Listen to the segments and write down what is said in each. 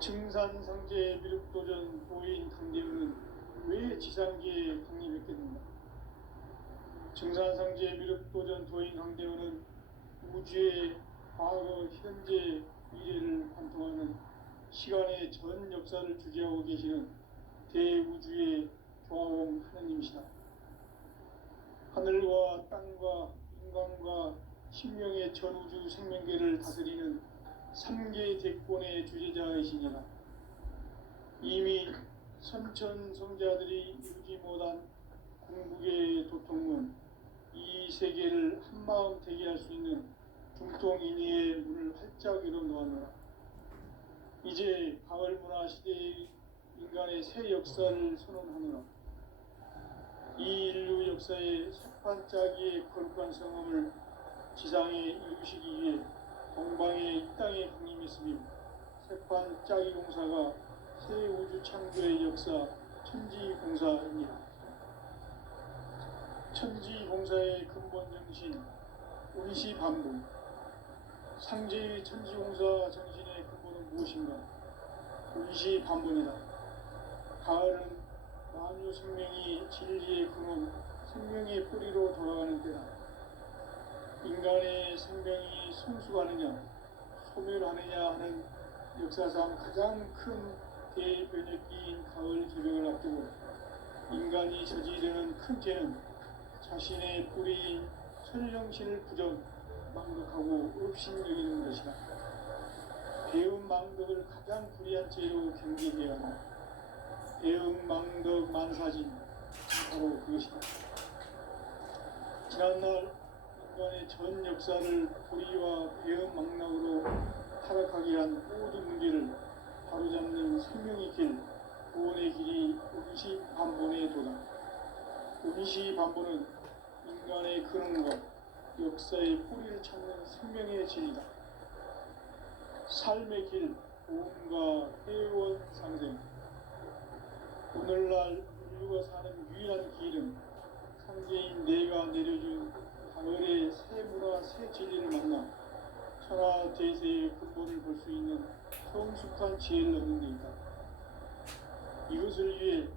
증산상제 미륵도전 도인 강대우는 왜 지상계에 강림했겠는가? 증산상제 미륵도전 도인 강대우는 우주의 과거, 현재, 미래를 관통하는 시간의 전 역사를 주재하고 계시는 대우주의 조화홍 하느님이시다. 하늘과 땅과 인간과 신명의 전우주 생명계를 다스리는 3계 대권의 주재자이시니라. 이미 선천성자들이 이루지 못한 궁극의 도통은 이 세계를 한마음 되게 할 수 있는 중통인의의 문을 활짝 열어놓았노라. 이제 가을문화 시대의 인간의 새 역사를 선언하노라. 이 인류 역사의 색반짝이의 거룩한 성함을 지상에 이루시기 위해 동방의 이 땅에 강림했으며 색반짝이 공사가 새 우주 창조의 역사 천지공사입니다. 천지공사의 근본 정신 운시반복. 상제의 천지공사 정신의 근본은 무엇인가? 운시반복이다. 가을은 만유 생명이 진리의 근원, 생명의 뿌리로 돌아가는 때다. 인간의 생명이 성숙하느냐, 소멸하느냐 하는 역사상 가장 큰 대변혁기인 가을 개벽을 앞두고 인간이 저지르는 큰 죄는 자신의 뿌리인 천령신을 부정, 망덕하고 업신여기는 것이다. 배움 망덕을 가장 불의한 죄로 경계해야 한다. 배움 망덕 만사진, 바로 그것이다. 지난날 인간의 전 역사를 불의와 배움 망락으로 타락하게 한 모든 문제를 바로잡는 생명의 길, 구원의 길이 운시반본의 도다. 운시반본은 인간의 근원과 역사의 뿌리를 찾는 생명의 진리다. 삶의 길, 보험과 회원 상생. 오늘날 인류가 사는 유일한 길은 상제인 내가 내려준 가을의 새 문화, 새 진리를 만나 천하 대세의 근본을 볼 수 있는 성숙한 지혜를 얻는 데 있다. 이것을 위해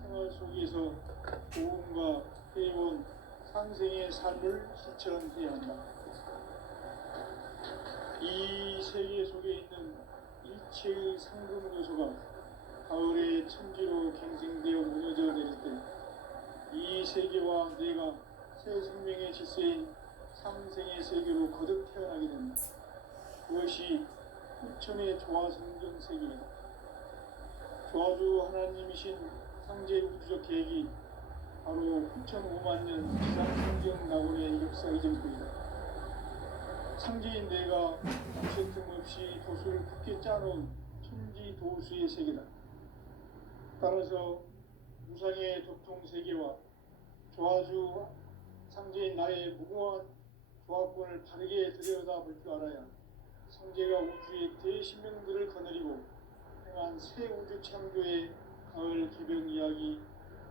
생활 속에서 보험과 회원, 상생의 삶을 실천해야 한다. 이 세계 속에 있는 일체의 상금 요소가 가을의 천지로 갱생되어 무너져 내릴 때 이 세계와 내가 새 생명의 질서인 상생의 세계로 거듭 태어나게 된다. 그것이 후천의 조화성경 세계이다. 조화주 하나님이신 상제 우주적 계획이 바로 후천 5만 년 지상성경 낙원의 역사 이전부이다. 상제인 내가 쉴 틈 없이 도수를 굳게 짜놓은 천지 도수의 세계다. 따라서 무상의 도통 세계와 조화주 상제인 나의 무궁한 조화권을 바르게 들여다볼 줄 알아야 상제가 우주의 대신명들을 거느리고 행한 새 우주 창조의 가을 개벽 이야기,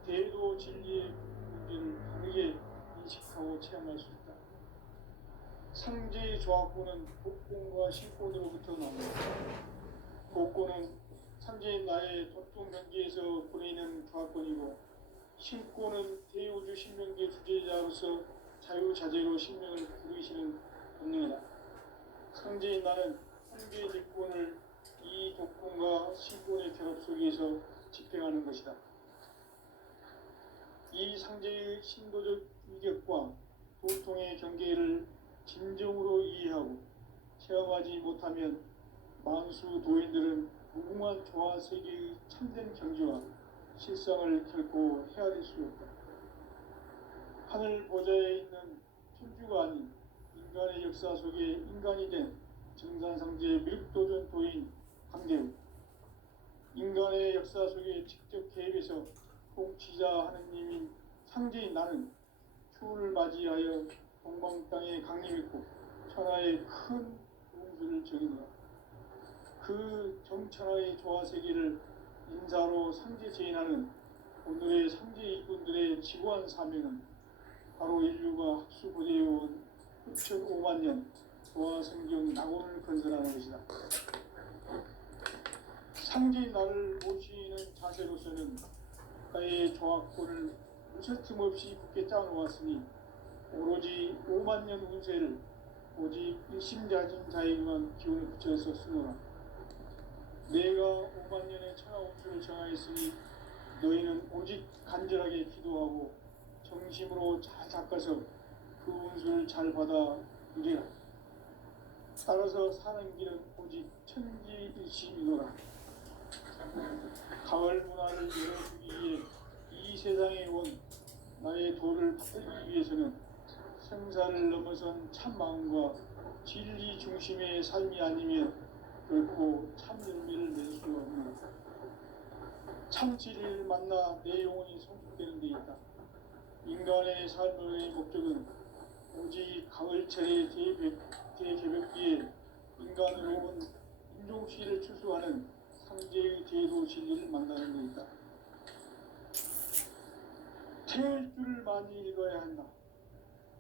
대도 진리의 문제를 바르게 인식하고 체험할 수 있다. 상제의 조화권은 복권과 신권으로부터 나옵니다. 복권은 상제인 나의 도통 경계에서 보내는 조화권이고, 신권은 대우주 신명계 주제자로서 자유자재로 신명을 부르시는 본능이다. 상제인 나는 상제의 직권을 이 독권과 신권의 결합 속에서 집행하는 것이다. 이 상제의 신도적 위격과 도통의 경계를 진정으로 이해하고 체험하지 못하면 만수 도인들은 무궁한 조화 세계의 참된 경지와 실상을 결코 헤아릴 수 없다. 하늘 보좌에 있는 천주가 아닌 인간의 역사 속에 인간이 된 증산상제 미륵도전 도인 강대우. 인간의 역사 속에 직접 개입해서 통치자 하느님인 상제인 나는 추후를 맞이하여 동방 땅에 강림했고 천하의 큰 공수를 정의노라. 그 정천하의 조화 세계를 인사로 상제 제인하는 오늘의 상제 일꾼들의 지구한 사명은 바로 인류가 학수고대해온 후천 5만 년 조화 성경 낙원을 건설하는 것이다. 상제의 나를 모시는 자세로서는 나의 조합권을 무쇠틈 없이 굳게 짜놓았으니 오로지 5만 년 운세를 오직 일심자진 자에게만 기운을 붙여서 쓰노라. 내가 5만 년의 천하 운수를 정하였으니 너희는 오직 간절하게 기도하고 정심으로 잘 닦아서 그 운수를 잘 받아 누리라. 따라서 사는 길은 오직 천지일심이노라. 가을 문화를 열어주기 위해 이 세상에 온 나의 도를 받들기 위해서는 생사를 넘어선 참 마음과 진리 중심의 삶이 아니면 결코 참 열매를 낼 수 없노라. 참 진리를 만나 내 영혼이 성숙되는 데 있다. 인간의 삶의 목적은 오직 가을철의 대개벽기에 인간으로 온 인종시를 추수하는 상제의 대도 진리를 만나는 데 있다. 태일주를 많이 읽어야 한다.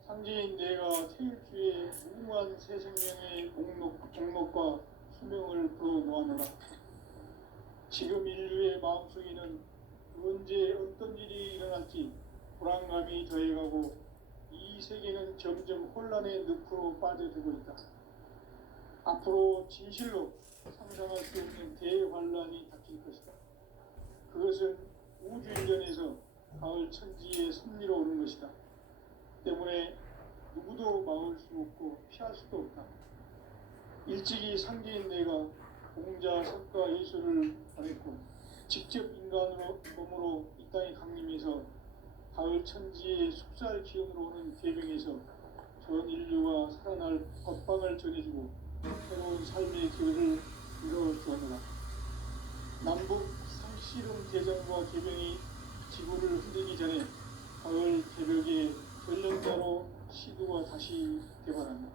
상제인 내가 태일주의 무궁한 새 생명의 목록과 수명을 풀어놓아노라. 지금 인류의 마음속에는 언제 어떤 일이 일어날지 불안감이 더해가고 이 세계는 점점 혼란의 늪으로 빠져들고 있다. 앞으로 진실로 상상할 수 없는 대환란이 닥칠 것이다. 그것은 우주인전에서 가을 천지의 섭리로 오는 것이다. 때문에 누구도 막을 수 없고 피할 수도 없다. 일찍이 상제인 내가 공자, 석가, 예수를 보냈고 직접 인간으로 몸으로 이 땅에 강림해서 가을 천지의 숙살 기운으로 오는 대병에서 전 인류가 살아날 법방을 전해주고 새로운 삶의 기회를 이뤄주었노라. 남북 상씨름 대전과 개병이 지구를 흔들기 전에 가을 개벽의 전령자로 시도가 다시 개발한다.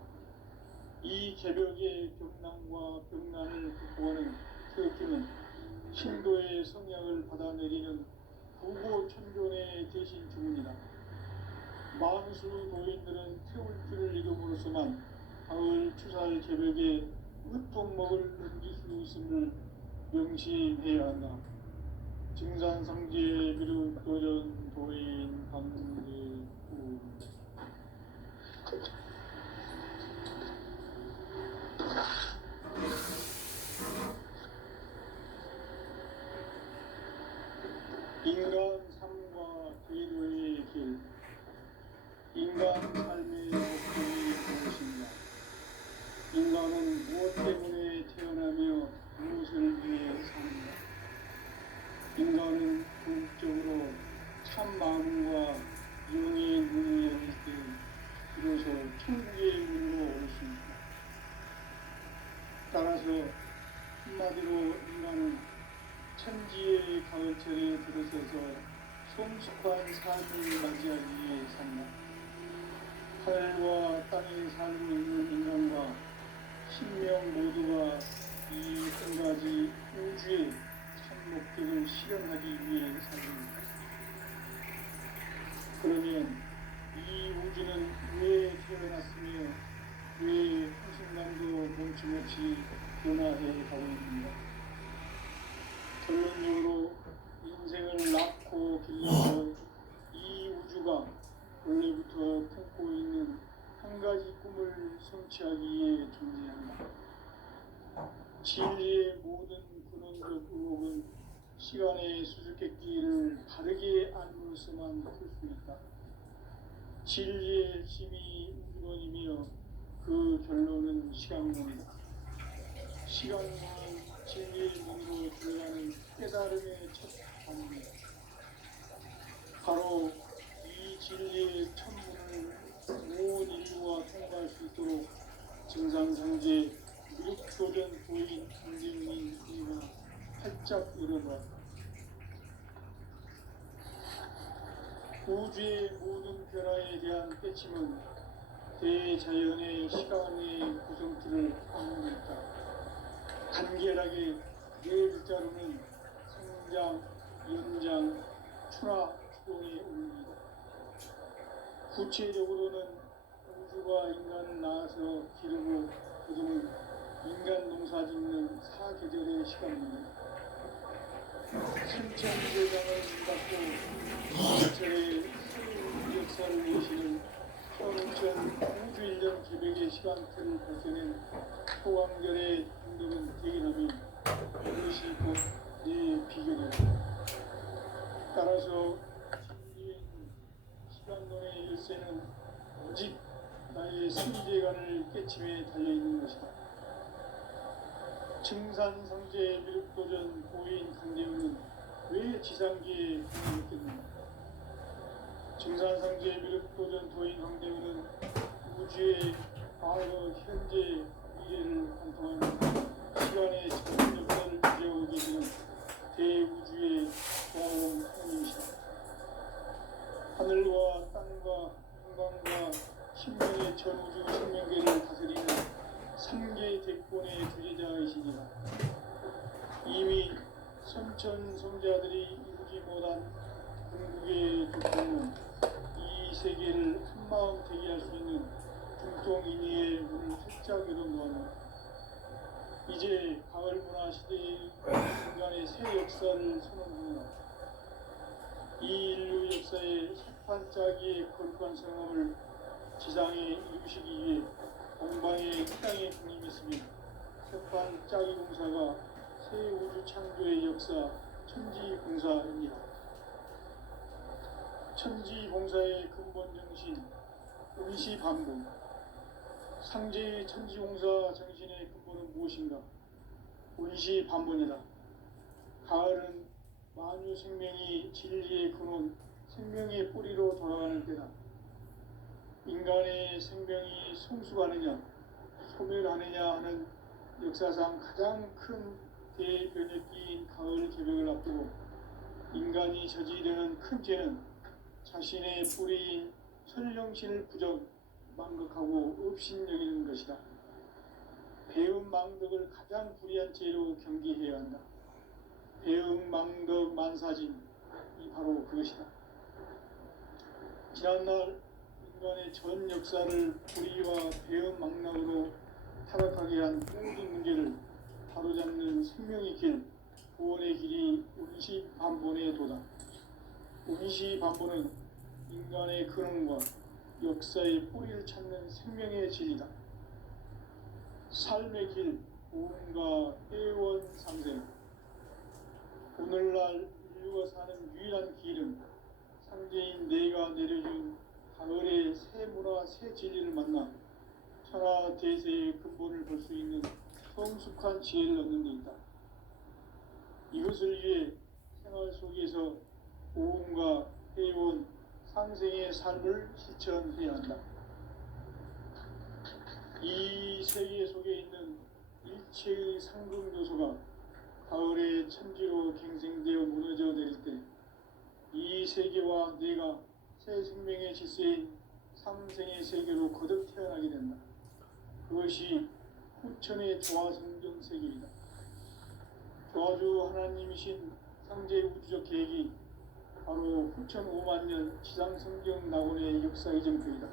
이 개벽의 벽난과 벽난을 극복하는 태극기는 신도의 성향을 받아내리는 부고천존의 대신 주문이다. 만수 도인들은 태울주를 읽음으로써만 가을 추살 개벽에 으통먹을 넘길 수 있음을 명심해야 한다. 증산상제 비루 도전 도인 감대우. 인간 삶과 제도의 길. 인간 삶의 목적이 무엇인가? 인간은 무엇 때문에 태어나며 무엇을 위해 사는가? 인간은 궁극적으로 참 마음과 영의 문을 열릴 때 비로소 천국의 문으로 올 수 있다. 따라서 한마디로 인간은 천지의 가을철에 들어서서 성숙한 삶을 맞이하기 위해 산다. 하늘과 땅에 살고 있는 인간과 신명 모두가 이 한 가지 우주의 참 목적을 실현하기 위해 살입니다. 그러면 이 우주는 왜 태어났으며 왜 한순간도 멈춤없이 변화해 가고 있는가? 결론적으로 인생을 낳고 길러서 이 우주가 원래부터 품고 있는 한 가지 꿈을 성취하기 위해 존재한다. 진리의 모든 근원적 의혹은 시간의 수수께끼를 바르게 알므로서만 풀 수 있다. 진리의 힘이 우주론이며 그 결론은 시간론이다. 시간론은 진리의 문으로 들어가는 깨달음의 첫 단계다. 바로 이 진리의 천문을 온 인류가 통과할 수 있도록 증산상제 미륵도전 도인 강진민 이가 활짝 열어봐. 우주의 모든 변화에 대한 깨침은 대자연의 시간의 구성틀을 갖는 있다. 간결하게 네 글자로는 성장, 연장, 출하, 추동의 원리이다. 구체적으로는 우주가 인간을 낳아서 기르고 거두는 인간 농사 짓는 사계절의 시간입니다. 천천대장을 닫고 이철의 새 역사를 내시는 천운천 우주일령 개벽의 시간틀을 밝혀낸 소강절의 행동은 대기라면 그것이 곧 내 비결이다. 따라서 진리인 시간론의 열쇠는 오직 나의 세계관을 깨침에 달려있는 것이다. 증산상제 미륵도전 고인 강대우는 왜 지상기에 등장했겠는가? 증산상제 미륵도전 도인 강대우는 우주의 과거, 현재, 미래를 관통하는 시간의 전 역사를 유지하고 계시는 대우주의 고아원 하나님이시다. 하늘과 땅과 한강과 신명의 전우주 생명계를 다스리는 3개 대권의 주제자이시니라. 이미 선천 성자들이 이루지 못한 궁극의 조건은 이 세계를 한마음 대기할 수 있는 중통인의의 문을 활짝 열어놓았다. 이제 가을 문화 시대의 인간의 새 역사를 선언합니다. 이 인류 역사의 석판짜기의 거룩한 성함을 지상에 이루시기 위해 공방의 땅에 군림했으며 석판짜기 공사가 새 우주 창조의 역사 천지공사입니다. 천지공사의 근본 정신 운시반복. 상제의 천지공사 정신의 근본은 무엇인가? 운시반복이다. 가을은 만유 생명이 진리의 근원, 생명의 뿌리로 돌아가는 때다. 인간의 생명이 성숙하느냐, 소멸하느냐 하는 역사상 가장 큰 대변혁기인 가을 개벽을 앞두고 인간이 저지르는 큰 죄는 자신의 뿌리인 설령신을 부정, 망극하고 업신여기는 것이다. 배음 망덕을 가장 불의한 죄로 경계해야 한다. 배음 망덕 만사진이 바로 그것이다. 지난날 인간의 전 역사를 불의와 배음 망락으로 타락하게 한 모든 문제를 바로잡는 생명의 길, 구원의 길이 운시반본의 도다. 운시반본은 인간의 근원과 역사의 뿌리를 찾는 생명의 진리다. 삶의 길, 구원과 애원상생. 오늘날 인류가 사는 유일한 길은 상제인 내가 내려준 가을의 새 문화, 새 진리를 만나 천하 대세의 근본을 볼 수 있는 성숙한 지혜를 얻는 데 있다. 이것을 위해 생활 속에서 고음과 회원, 상생의 삶을 실천해야 한다. 이 세계 속에 있는 일체의 상급 요소가 가을의 천지로 갱생되어 무너져 내릴 때 이 세계와 내가 새 생명의 질서인 상생의 세계로 거듭 태어나게 된다. 그것이 후천의 조화성경 세계이다. 조화주 하나님이신 상제 우주적 계획이 바로 후천 5만년 지상성경 낙원의 역사 이정표이다.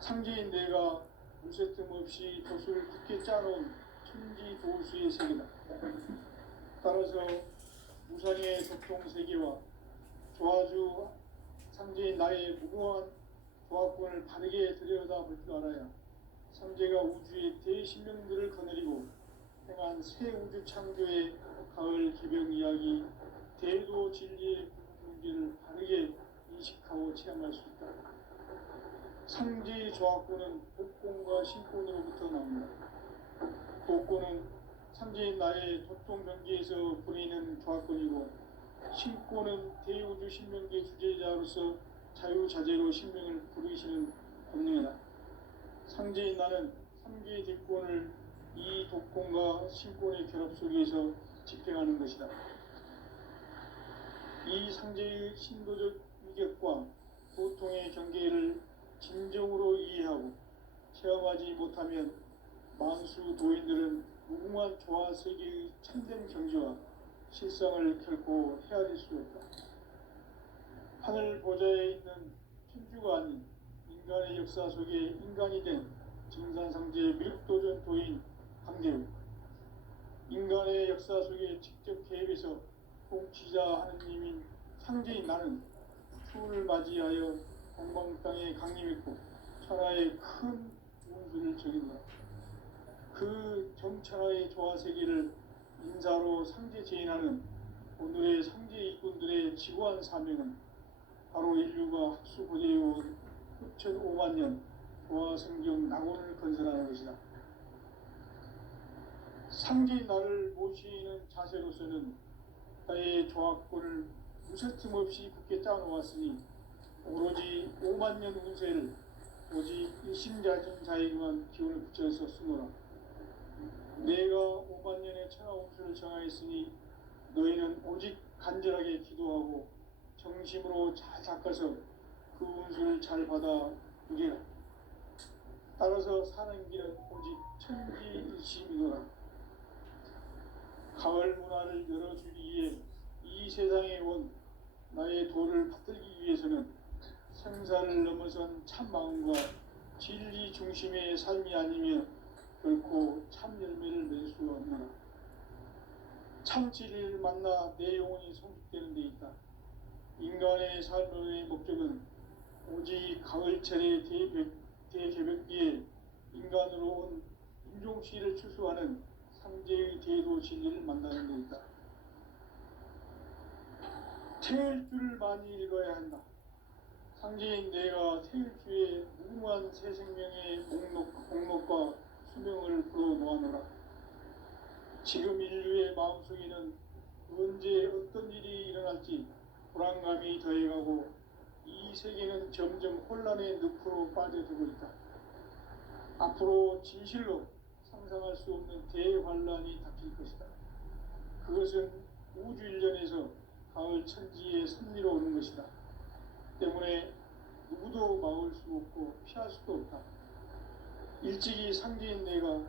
상제인 내가 무쇠 틈 없이 도수를 굳게 짜놓은 천지 도수의 세계다. 따라서 무상의 독통세계와 조화주 상제인 나의 무궁한 조합권을 바르게 들여다볼 줄 알아야 상제가 우주의 대신령들을 거느리고 행한 새 우주 창조의 가을 개벽 이야기, 대도 진리의 문제를 바르게 인식하고 체험할 수 있다. 상제의 조합권은 복권과 신권으로부터 나옵니다. 복권은 상제인 나의 도통 경계에서 보내는 조합권이고, 신권은 대우주 신명계 주제자로서 자유자재로 신명을 부르시는 권능이다. 상제인 나는 3개의 대권을 이 독권과 신권의 결합 속에서 집행하는 것이다. 이 상제의 신도적 위격과 보통의 경계를 진정으로 이해하고 체험하지 못하면 만수 도인들은 무궁한 조화 세계의 참된 경지와 실상을 결코 헤아릴 수 없다. 하늘 보좌에 있는 천주가 아닌 인간의 역사 속에 인간이 된 증산상제 미륵도전 도인 강대우. 인간 인간의 역사 속에 직접 개입해서 통치자 하느님인 상제인 나는 추운을 맞이하여 동방 땅에 강림했고 천하의 큰 운수를 적인다. 그 정천하의 조화세계를 인사로 상제 제인하는 오늘의 상제 일꾼들의 지구한 사명은 바로 인류가 학수고대해온 6,500만 년 조화성경 낙원을 건설하는 것이다. 상제인 나를 모시는 자세로서는 나의 조합권을 무쇠틈 없이 굳게 짜놓았으니 오로지 5만 년 운세를 오직 일심자진 자에게만 기운을 붙여서 쓰노라. 내가 5만 년의 천하 운수를 정하였으니 너희는 오직 간절하게 기도하고 정심으로 잘 닦아서 그 운수를 잘 받아 누리라. 따라서 사는 길은 오직 천지일심이노라. 가을 문화를 열어주기 위해 이 세상에 온 나의 도를 받들기 위해서는 생사를 넘어선 참 마음과 진리 중심의 삶이 아니면 결코 참 열매를 맺을 수 없노라. 참 진리를 만나 내 영혼이 성숙되는 데 있다. 인간의 삶의 목적은 오직 가을철의 대개벽기에 인간으로 온 인종시를 추수하는 상제의 대도 진리를 만나는 데 있다. 태일주를 많이 읽어야 한다. 상제인 내가 태일주의 무궁한 새 생명의 목록과 수명을 풀어놓아노라. 지금 인류의 마음속에는 언제 어떤 일이 일어날지 불안감이 더해가고 이 세계는 점점 혼란의 늪으로 빠져들고 있다. 앞으로 진실로 상상할 수 없는 대환란이 닥칠 것이다. 그것은 우주 일련에서 가을 천지의 섭리로 오는 것이다. 때문에 누구도 막을 수 없고 피할 수도 없다. 일찍이 상제인 내가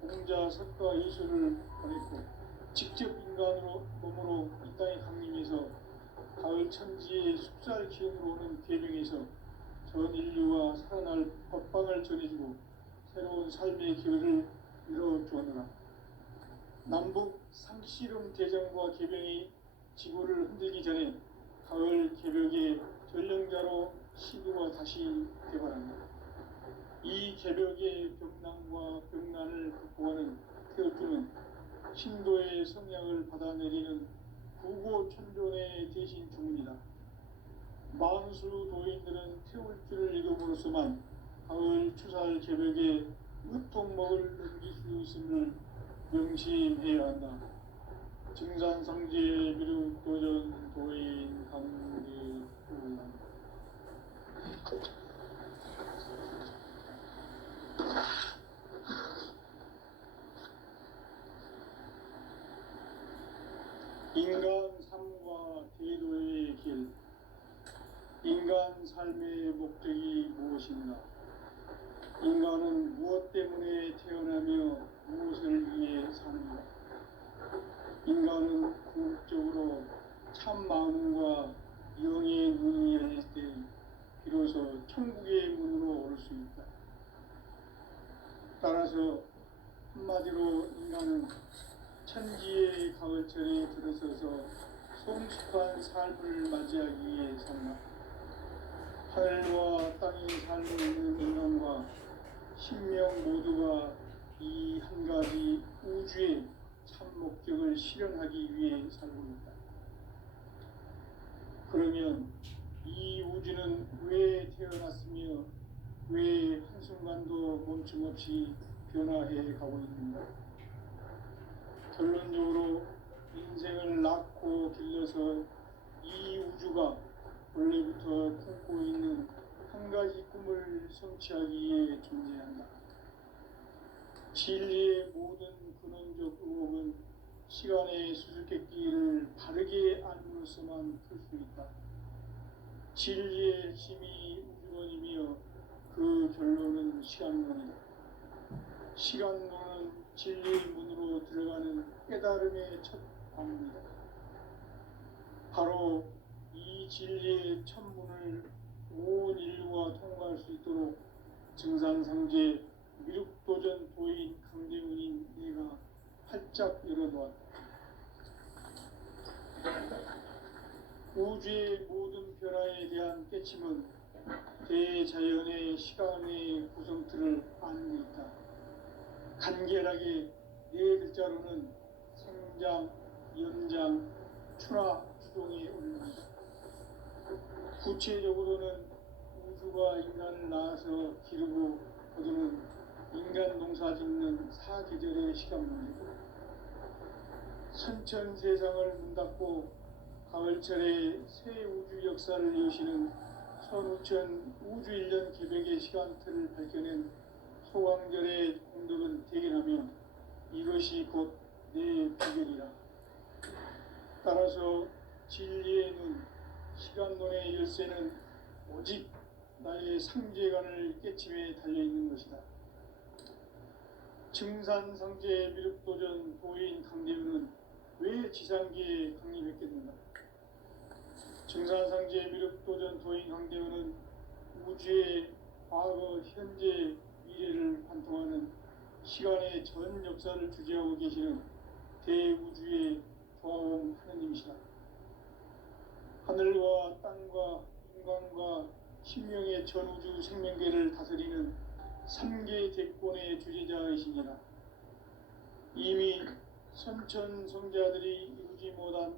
공자, 석가, 예수를 보냈고 직접 인간으로 몸으로 이 땅에 강림해서 가을 천지의 숲살 기운으로 오는 계명에서 전 인류가 살아날 법방을 전해주고 새로운 삶의 기회를 열어주었노라. 남북 상씨름 대전과 개병이 지구를 흔들기 전에 가을 개벽의 전령자로 시구가 다시 되어간다. 이 개벽의 벽난과 벽난을 극복하는 태울주는 신도의 성량을 받아내리는 구고천존의 대신 주문이다. 만수 도인들은 태울주를 읽음으로써만 가을 추살 개벽의 으통목을 넘길 수 있음을 명심해야 한다. 증산상제 미륵도전 도인 강대훈. 인간 삶과 대도의 길. 인간 삶의 목적이 무엇인가? 인간은 무엇 때문에 태어나며 무엇을 위해 사는가? 인간은 궁극적으로 참 마음과 영의 눈이 열릴 때 비로소 천국의 문으로 올 수 있다. 따라서 한마디로 인간은 천지의 가을철에 들어서서 성숙한 삶을 맞이하기 위해 산다. 하늘과 땅에 살고 있는 인간과 신명 모두가 이 한 가지 우주의 참 목적을 실현하기 위해 살고 있다. 그러면 이 우주는 왜 태어났으며 왜 한순간도 멈춤없이 변화해 가고 있는가? 결론적으로 인생을 낳고 길러서 이 우주가 원래부터 품고 있는 한 가지 꿈을 성취하기 위해 존재한다. 진리의 모든 근원적 의혹은 시간의 수수께끼를 바르게 알므로써만 풀 수 있다. 진리의 핵심이 우주론이며 그 결론은 시간론이다. 시간론은 진리의 문으로 들어가는 깨달음의 첫 방문이다. 바로 이 진리의 첫 문을 온 인류가 통과할 수 있도록 증산상제 미륵도전 도인 강대훈인 내가 활짝 열어놓았다. 우주의 모든 변화에 대한 깨침은 대자연의 시간의 구성틀을 안고 있다. 간결하게 네 글자로는 생장, 연장, 추나 추동이 올립니다. 구체적으로는 우주가 인간을 낳아서 기르고 거두는 인간 농사 짓는 사계절의 시간 문제고, 선천 세상을 문 닫고 가을철에 새 우주 역사를 여시는 선우천 우주 1년 개백의 시간틀을 밝혀낸 소강절의 공덕은 대견하며 이것이 곧 내 비결이라. 따라서 진리의 눈, 시간론의 열쇠는 오직 나의 상제관을 깨침에 달려있는 것이다. 증산상제 미륵도전 도인 강대우는 왜 지상기에 강림했겠는가? 증산상제 미륵도전 도인 강대우는 우주의 과거, 현재, 미래를 관통하는 시간의 전 역사를 주재하고 계시는 대우주의 조화원 하느님이시다. 하늘과 땅과 인간과 신명의 전우주 생명계를 다스리는 3개 대권의 주재자이시니라. 이미 선천 성자들이 이루지 못한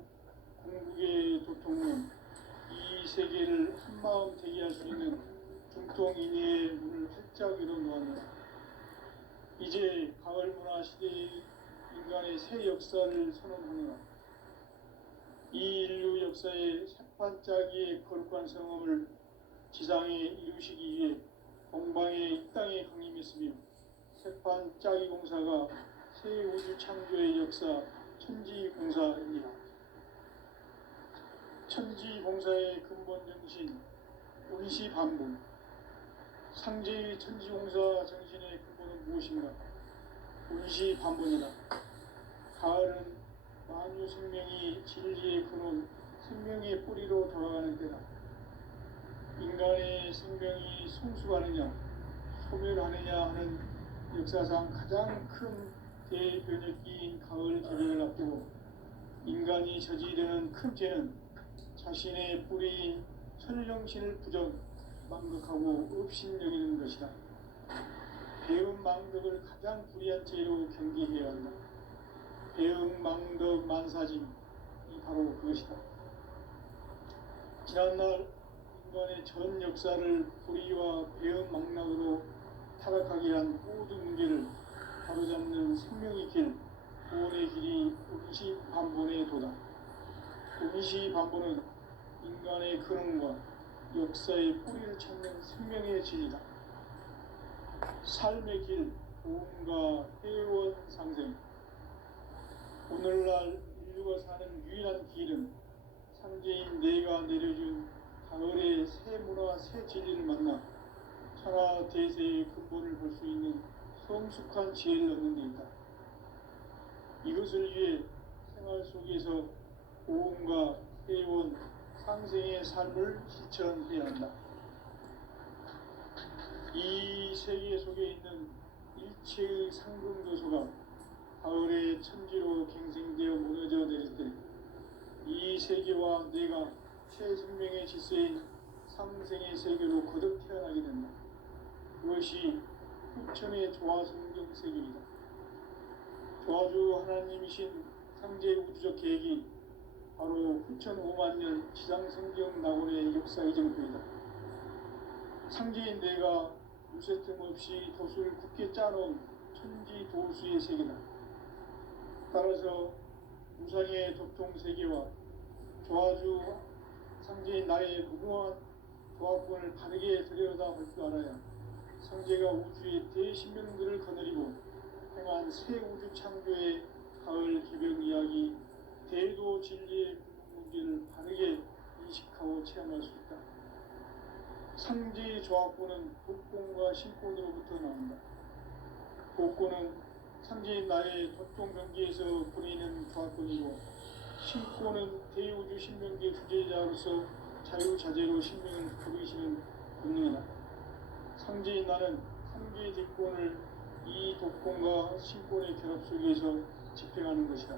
궁극의 도통은 이 세계를 한마음 되게 할 수 있는 중통인의 문을 활짝 열어놓았노라. 이제 가을 문화 시대의 인간의 새 역사를 선언하노라. 이 인류 역사의 새판짜기의 거룩한 성험을 지상에 이루시기 위해 동방의 이 땅에 강림했으며, 새판짜기 공사가 새 우주 창조의 역사 천지공사입니다. 천지공사의 근본 정신 운시반복. 상제의 천지공사 정신의 근본은 무엇인가? 운시반복이다. 가을은 만유 생명이 진리의 근원, 생명의 뿌리로 돌아가는 때다. 인간의 생명이 성숙하느냐, 소멸하느냐 하는 역사상 가장 큰 대변혁기인 가을 개벽을 앞두고 인간이 저지르는 큰 죄는 자신의 뿌리인 천령신을 부정, 망극하고 업신여기는 것이다. 배음 망덕을 가장 불의한 죄로 경계해야 한다. 배음 망덕 만사짐이 바로 그것이다. 지난날 인간의 전 역사를 불의와 배음 망락으로 타락하게 한 모든 문제를 바로잡는 생명의 길, 구원의 길이 운시반본의 도다. 운시반본은 인간의 근원과 역사의 뿌리를 찾는 생명의 진리다. 삶의 길, 보험과 회원 상생. 오늘날 인류가 사는 유일한 길은 상제인 내가 내려준 가을의 새 문화, 새 진리를 만나 천하 대세의 근본을 볼 수 있는 성숙한 지혜를 얻는 데 있다. 이것을 위해 생활 속에서 보험과 회원, 상생의 삶을 실천해야 한다. 이 세계 속에 있는 일체의 상승도소가 가을의 천지로 갱생되어 무너져 내릴 때 이 세계와 내가 새 생명의 질서인 상생의 세계로 거듭 태어나게 된다. 그것이 후천의 조화성경 세계이다. 조화주 하나님이신 상제 우주적 계획이 바로 후천 5만 년 지상성경 낙원의 역사 이정표이다. 상제인 내가 유세 틈 없이 도수를 굳게 짜놓은 천지 도수의 세계다. 따라서 우상의 도통 세계와 조화주 상제인 나의 무궁한 조합권을 바르게 들여다볼 줄 알아야 상제가 우주의 대신명들을 거느리고 행한 새 우주 창조의 가을 개벽 이야기, 대도 진리의 문제를 바르게 인식하고 체험할 수 있다. 상제의 조합권은 복권과 신권으로부터 나온다. 복권은 상제인 나의 도통 경계에서 부리는 조합권이고, 신권은 대우주 신명계 주제자로서 자유자재로 신명을 부르시는 본능이다. 상제인 나는 상제의 대권을 이 독권과 신권의 결합 속에서 집행하는 것이다.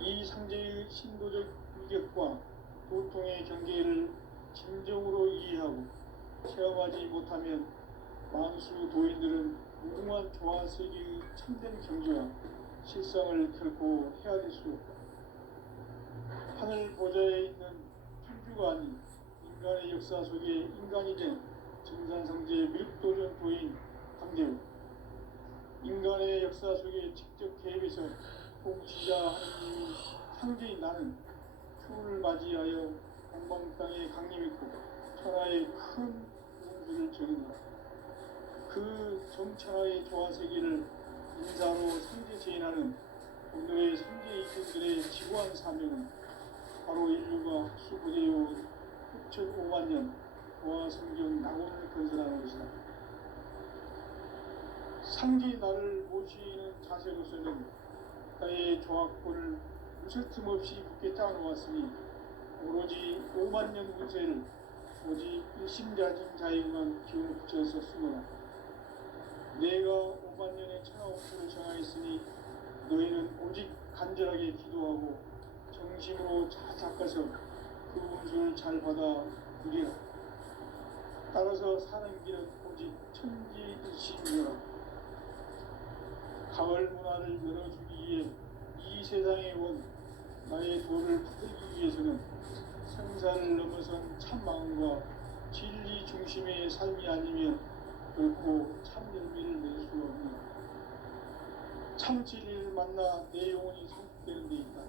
이 상제의 신도적 위력과 도통의 경계를 진정으로 이해하고 체험하지 못하면 만수 도인들은 무궁한 조화세계의 참된 경지와 실상을 결코 헤아릴 수 없다. 하늘 보좌에 있는 천주가 아닌 인간의 역사 속에 인간이 된 증산성제 미륵도전 도인 강대우, 인간의 역사 속에 직접 개입해서 통치자 하느님이 상제인 나는 추를 맞이하여 동방 땅에 강림했고 천하의 큰 운수를 정했노라. 그 정천하의 조화세계를 인사로 상제 제인하는 오늘의 상제 이꾼들의 지구한 사명은 바로 인류가 수고되어 6,500만 년 조화성경 낙원을 건설하는 것이다. 상제의 나를 모시는 자세로서는 나의 조화권을 무술 틈 없이 굳게 짜놓았으니 오로지 5만 년 운세를 오직 일심자진 자에게만 기운을 붙여서 쓰노라. 내가 5만 년의 천하 운수를 정하였으니 너희는 오직 간절하게 기도하고 정심으로 잘 닦아서 그 운수를 잘 받아 누리라. 따라서 사는 길은 오직 천지일심이라. 가을 문화를 열어주기 위해 이 세상에 온 나의 도를 받기 위해서는 생사를 넘어선 참 마음과 진리 중심의 삶이 아니면 결코 참 열매를 낼 수 없는 참 진리를 만나 내 영혼이 성숙되는 데 있다.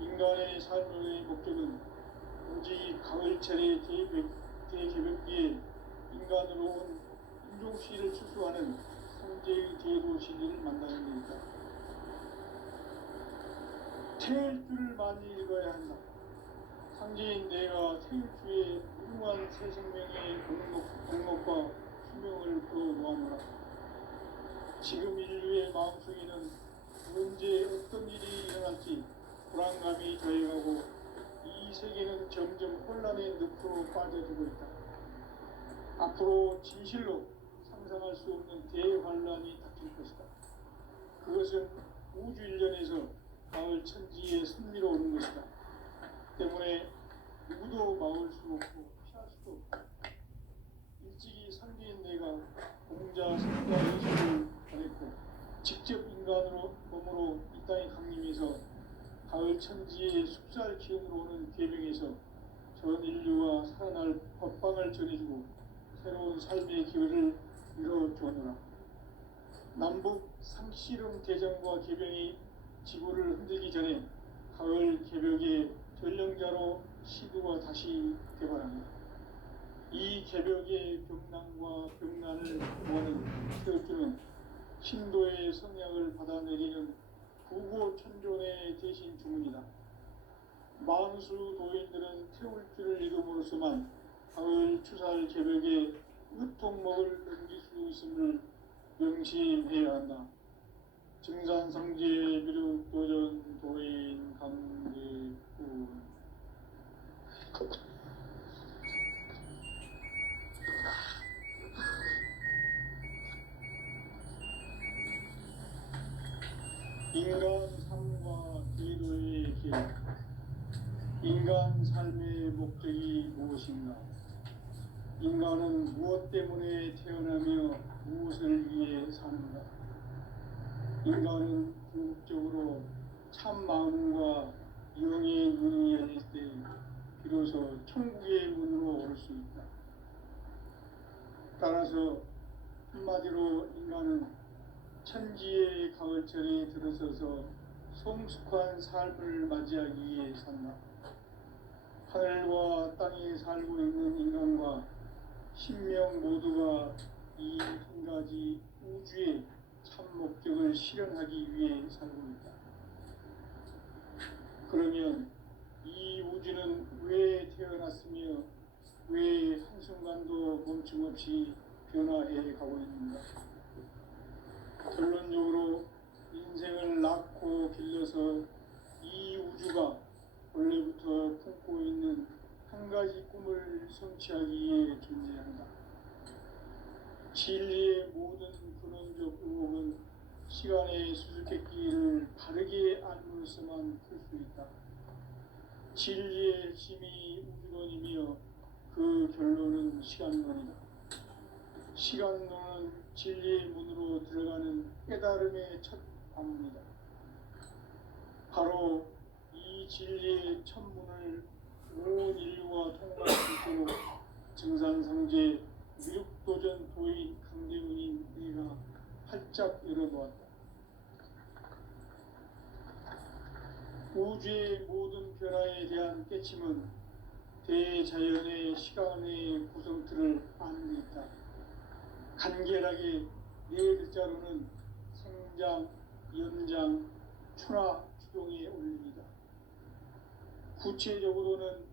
인간의 삶의 목적은 오직 가을철의 대개벽기에 인간으로 온 인종시를 추수하는 성제의 제도 진리를 만나는 데 있다. 태일주를 많이 읽어야 한다. 상제인 내가 태일주의 훌륭한 새 생명의 공목과 수명을 풀어놓아노라. 지금 인류의 마음속에는 언제 어떤 일이 일어날지 불안감이 저해가고 이 세계는 점점 혼란의 늪으로 빠져들고 있다. 앞으로 진실로 상상할 수 없는 대환란이 닥칠 것이다. 그것은 우주 일련에서 가을 천지의 섭리로 오는 것이다. 때문에 누구도 막을 수 없고 피할 수도 없다. 일찍이 상제인 내가 공자 성과 예수를 보냈고 직접 인간으로 몸으로 이 땅에 강림해서 가을 천지의 숲살 기운으로 오는 계명에서 전 인류가 살아날 법방을 전해주고 새로운 삶의 기회를 이뤄주노라. 남북 상씨름 대전과 개병이 지구를 흔들기 전에 가을 개벽의 전령자로 시두가 다시 개발합니다. 이 개벽의 병난과 병난을 구하는 태울주는 신도의 성약을 받아내리는 구고천존의 대신 주문이다. 만수 도인들은 태울주를 읽음으로써만 가을 추살 개벽의 으통목을 넘길 수 있음을 명심해야 한다. 증산성제 미륵도전 도인 강대군. 인간 삶과 기도의 길. 인간 삶의 목적이 무엇인가? 인간은 무엇 때문에 태어나며 무엇을 위해 사는가? 인간은 궁극적으로 참 마음과 영의 눈이 열릴 때 비로소 천국의 문으로 올 수 있다. 따라서 한마디로 인간은 천지의 가을철에 들어서서 성숙한 삶을 맞이하기 위해 산다. 하늘과 땅에 살고 있는 인간과 신명 모두가 이 한 가지 우주의 참 목적을 실현하기 위해 살고 있다. 그러면 이 우주는 왜 태어났으며 왜 한순간도 멈춤없이 변화해 가고 있는가? 결론적으로 인생을 낳고 길러서 이 우주가 원래부터 품고 있는 한 가지 꿈을 성취하기 위해 존재한다. 진리의 모든 근원적 의혹은 시간의 수수께끼를 바르게 알므로서만 풀 수 있다. 진리의 핵심이 우주론이며 그 결론은 시간론이다. 시간론은 진리의 문으로 들어가는 깨달음의 첫 관문이다. 바로 이 진리의 첫 문을 온 인류가 통과할 수 있도록 증산상제 미륵도전 도인 강대문인 내가 활짝 열어놓았다. 우주의 모든 변화에 대한 깨침은 대자연의 시간의 구성틀을 아는 데 있다. 간결하게 네 글자로는 생장, 연장, 추나 추동에 올립니다. 구체적으로는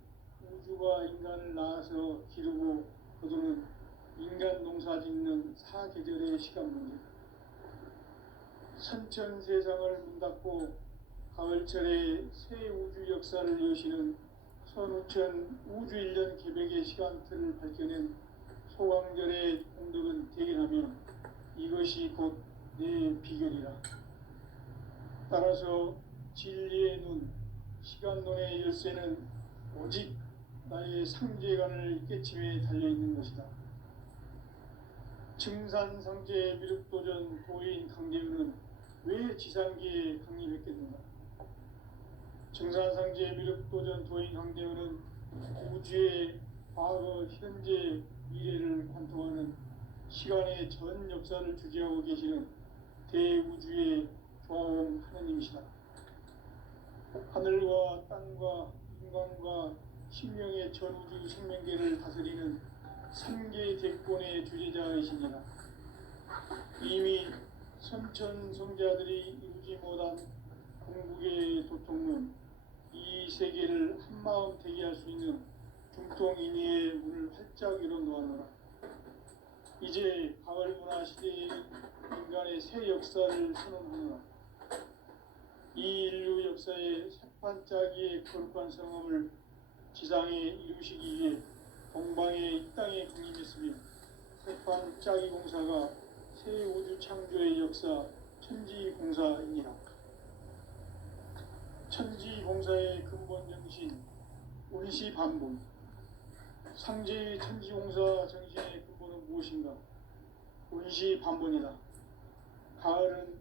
우주가 인간을 낳아서 기르고 거두는 인간 농사 짓는 사계절의 시간 문제. 선천 세상을 문 닫고 가을철에 새 우주 역사를 여시는 선우천 우주 1년 개백의 시간틀을 밝혀낸 소강절의 공덕은 대견하면 이것이 곧 내 비결이라. 따라서 진리의 눈, 시간론의 열쇠는 오직 나의 상제관을 깨침에 달려있는 것이다. 증산상제 미륵도전 도인 강대우는 왜 지상기에 강림했겠는가? 증산상제 미륵도전 도인 강대우는 우주의 과거, 현재, 미래를 관통하는 시간의 전 역사를 주재하고 계시는 대우주의 조화원 하느님이시다. 하늘과 땅과 인간과 신명의 전우주 생명계를 다스리는 3개 대권의 주제자이시니라. 이미 선천성자들이 이루지 못한 궁극의 도통문, 이 세계를 한마음 되게 할 수 있는 중통인의의 문을 활짝 열어놓았노라. 이제 가을 문화 시대의 인간의 새 역사를 선언하노라. 이 인류 역사의 새판짜기의 거룩한 성험을 지상에 이루시기 위해 동방의 이 땅에 강림했으며 새판짜기 공사가 새 우주 창조의 역사 천지공사이니라. 천지공사의 근본 정신 운시반본. 상제의 천지공사 정신의 근본은 무엇인가? 운시반본이다. 가을은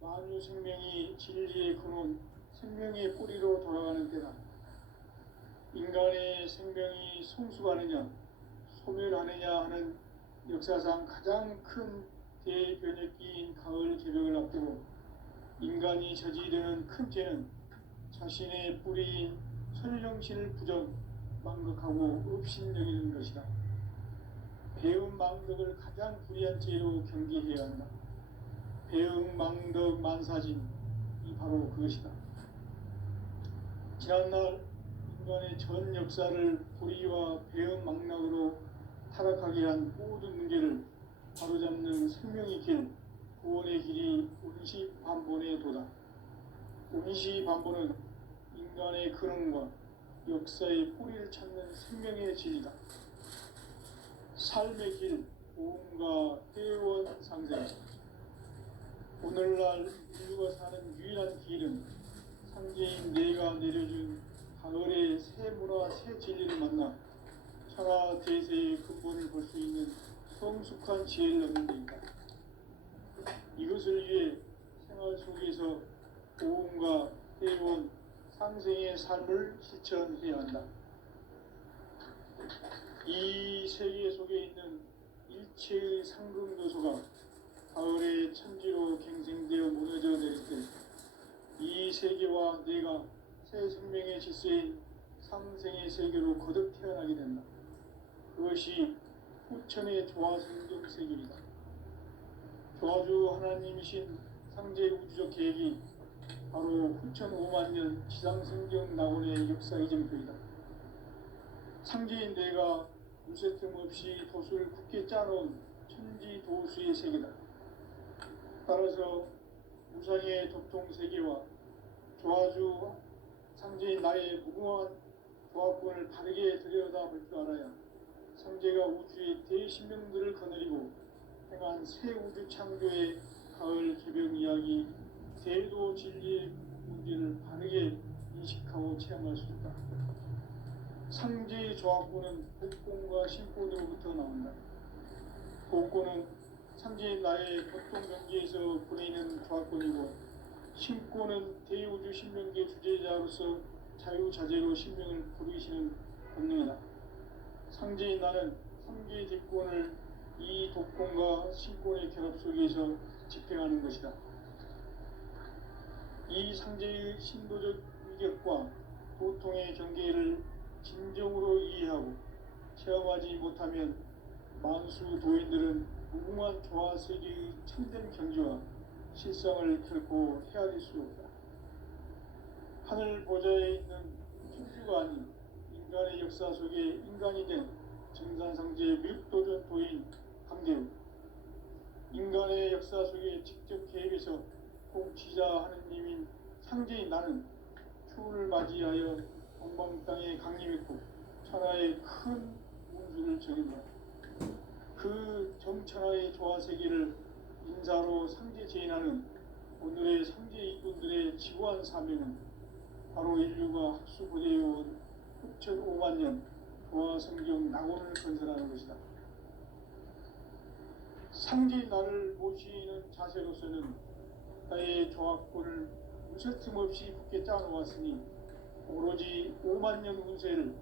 만유 생명이 진리의 근원, 생명의 뿌리로 돌아가는 때다. 인간의 생명이 성숙하느냐, 소멸하느냐 하는 역사상 가장 큰 대변혁기인 가을 개벽을 앞두고 인간이 저지르는 큰 죄는 자신의 뿌리인 선령신을 부정, 망극하고 업신여기는 것이다. 배음 망덕을 가장 불의한 죄로 경계해야 한다. 배음 망덕 만사진이 바로 그것이다. 지난날 인간의 전 역사를 불의와 배음 망락으로 타락하게 한 모든 문제를 바로잡는 생명의 길, 구원의 길이 운시반본의 도다. 운시반본은 인간의 근원과 역사의 뿌리를 찾는 생명의 진리다. 삶의 길, 보험과 회원 상생. 오늘날 인류가 사는 유일한 길은 상제인 내가 내려준 가을의 새 문화, 새 진리를 만나 천하 대세의 근본을 볼 수 있는 성숙한 지혜를 얻는 데 있다. 이것을 위해 생활 속에서 보험과 회원, 상생의 삶을 실천해야 한다. 이 세계 속에 있는 일체의 상급 요소가 가을의 천지로 갱생되어 무너져 내릴 때 이 세계와 내가 새 생명의 질서인 상생의 세계로 거듭 태어나게 된다. 그것이 후천의 조화성경 세계이다. 조화주 하나님이신 상제 우주적 계획이 바로 후천 5만 년 지상성경 낙원의 역사 이정표이다. 상제인 내가 무쇠 틈 없이 도수를 굳게 짜놓은 천지 도수의 세계다. 따라서 우상의 도통 세계와 조화주 상제인 나의 무궁한 조화권을 바르게 들여다볼 줄 알아야 상제가 우주의 대신명들을 거느리고 행한 새 우주 창조의 가을 개벽 이야기 제도 진리의 문제를 바르게 인식하고 체험할 수 있다. 상제의 조합구는 복권과 신권으로부터 나온다. 복권은 상제의 나의 보통 경계에서 보내는 조합권이고, 신권은 대우주 신명계 주제자로서 자유자재로 신명을 부르시는 본능이다. 상제의 나는 상제의 대권을 이 독권과 신권의 결합 속에서 집행하는 것이다. 이 상제의 신도적 위격과 도통의 경계를 진정으로 이해하고 체험하지 못하면 만수 도인들은 무궁한 조화세계의 참된 경지와 실상을 결코 헤아릴 수 없다. 하늘 보좌에 있는 천주가 아닌 인간의 역사 속에 인간이 된 정산상제의 미륵도전 도인 강대우, 인간의 역사 속에 직접 개입해서 공치자 하느님인 상제인 나는 추운을 맞이하여 동방 땅에 강림했고 천하의 큰 운수를 정했노라. 그 정천하의 조화세계를 인사로 상제 제인하는 오늘의 상제 이꾼들의 지구한 사명은 바로 인류가 학수고대해온 흑천 5만 년 조화성경 낙원을 건설하는 것이다. 상제인 나를 모시는 자세로서는 나의 조합권을 무쇠틈 없이 굳게 짜놓았으니 오로지 5만 년 운세를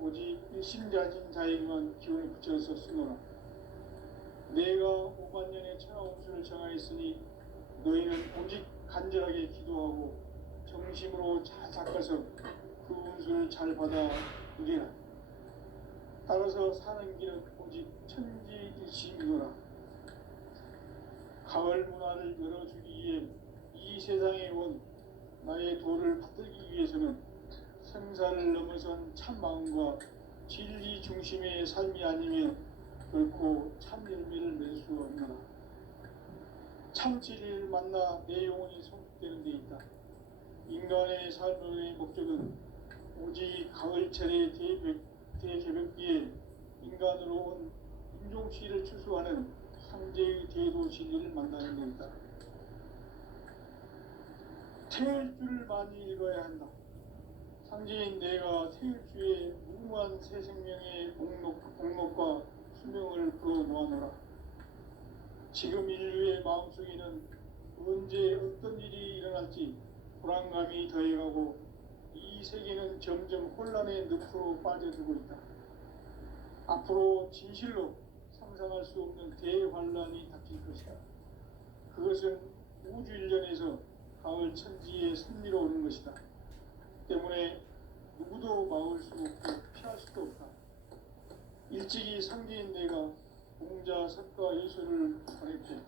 오직 일심자진 자에게만 기운을 붙여서 쓰노라. 내가 5만 년의 천하 운수를 정하였으니 너희는 오직 간절하게 기도하고 정심으로 잘 닦아서 그 운수를 잘 받아 누리라. 따라서 사는 길은 오직 천지일심이노라. 가을 문화를 열어주기 위해 이 세상에 온 나의 도를 받들기 위해서는 생사를 넘어선 참 마음과 진리 중심의 삶이 아니면 결코 참 열매를 맺을 수 없노라. 참 진리를 만나 내 영혼이 성숙되는 데 있다. 인간의 삶의 목적은 오직 가을철의 대개벽기에 인간으로 온 인종시를 추수하는 상제의 대도 진리를 만나는 데 있다. 태일 줄을 많이 읽어야 한다. 상제인 내가 태일주의 무궁한 새 생명의 목록과 수명을 풀어 놓아노라. 지금 인류의 마음속에는 언제 어떤 일이 일어날지 불안감이 더해가고 이 세계는 점점 혼란의 늪으로 빠져들고 있다. 앞으로 진실로 상상할 수 없는 대환란이 닥칠 것이다. 그것은 우주 일련에서 가을 천지의 섭리로 오는 것이다. 때문에 누구도 막을 수 없고 피할 수도 없다. 일찍이 상제인 내가 공자, 석가, 예수를 보냈고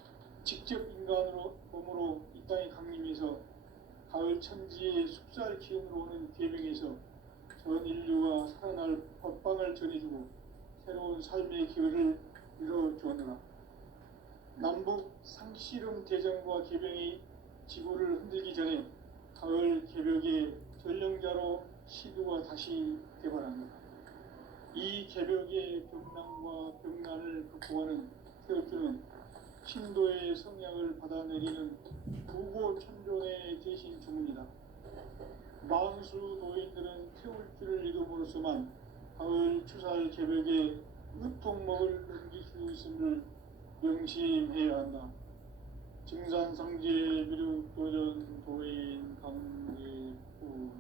직접 인간으로 몸으로 이 땅에 강림해서 가을 천지의 숲살 기운으로 오는 계명에서 전 인류가 살아날 법방을 전해주고 새로운 삶의 기회를 이뤄주었노라. 남북 상씨름 대전과 개병이 지구를 흔들기 전에 가을 개벽의 전령자로 시도가 다시 개발합니다. 이 개벽의 병난과 병난을 극복하는 태울주는 신도의 성향을 받아내리는 부고천존의 대신 주문이다. 만수 노인들은 태울주를 읽음으로써만 가을 추살 개벽에 으통목을 넘길 수 있음을 명심해야 한다. 증산상제 미륵도전 도인 강제후.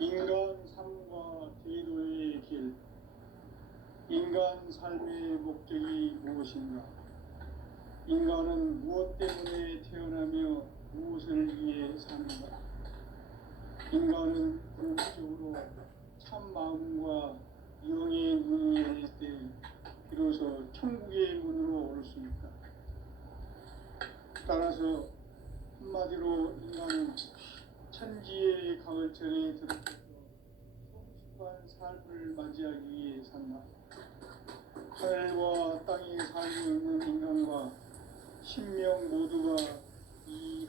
인간 삶과 제도의 길. 인간 삶의 목적이 무엇인가? 인간은 무엇 때문에 태어나며 무엇을 위해 사는가? 인간은 궁극적으로 참 마음과 영의 문을 열릴 때 비로소 천국의 문으로 오를 수 있다. 따라서 한마디로 인간은 천지의 가을철에 들어서서 성숙한 삶을 맞이하기 위해 산다. 하늘과 땅에 살고 있는 인간과 신명 모두가 이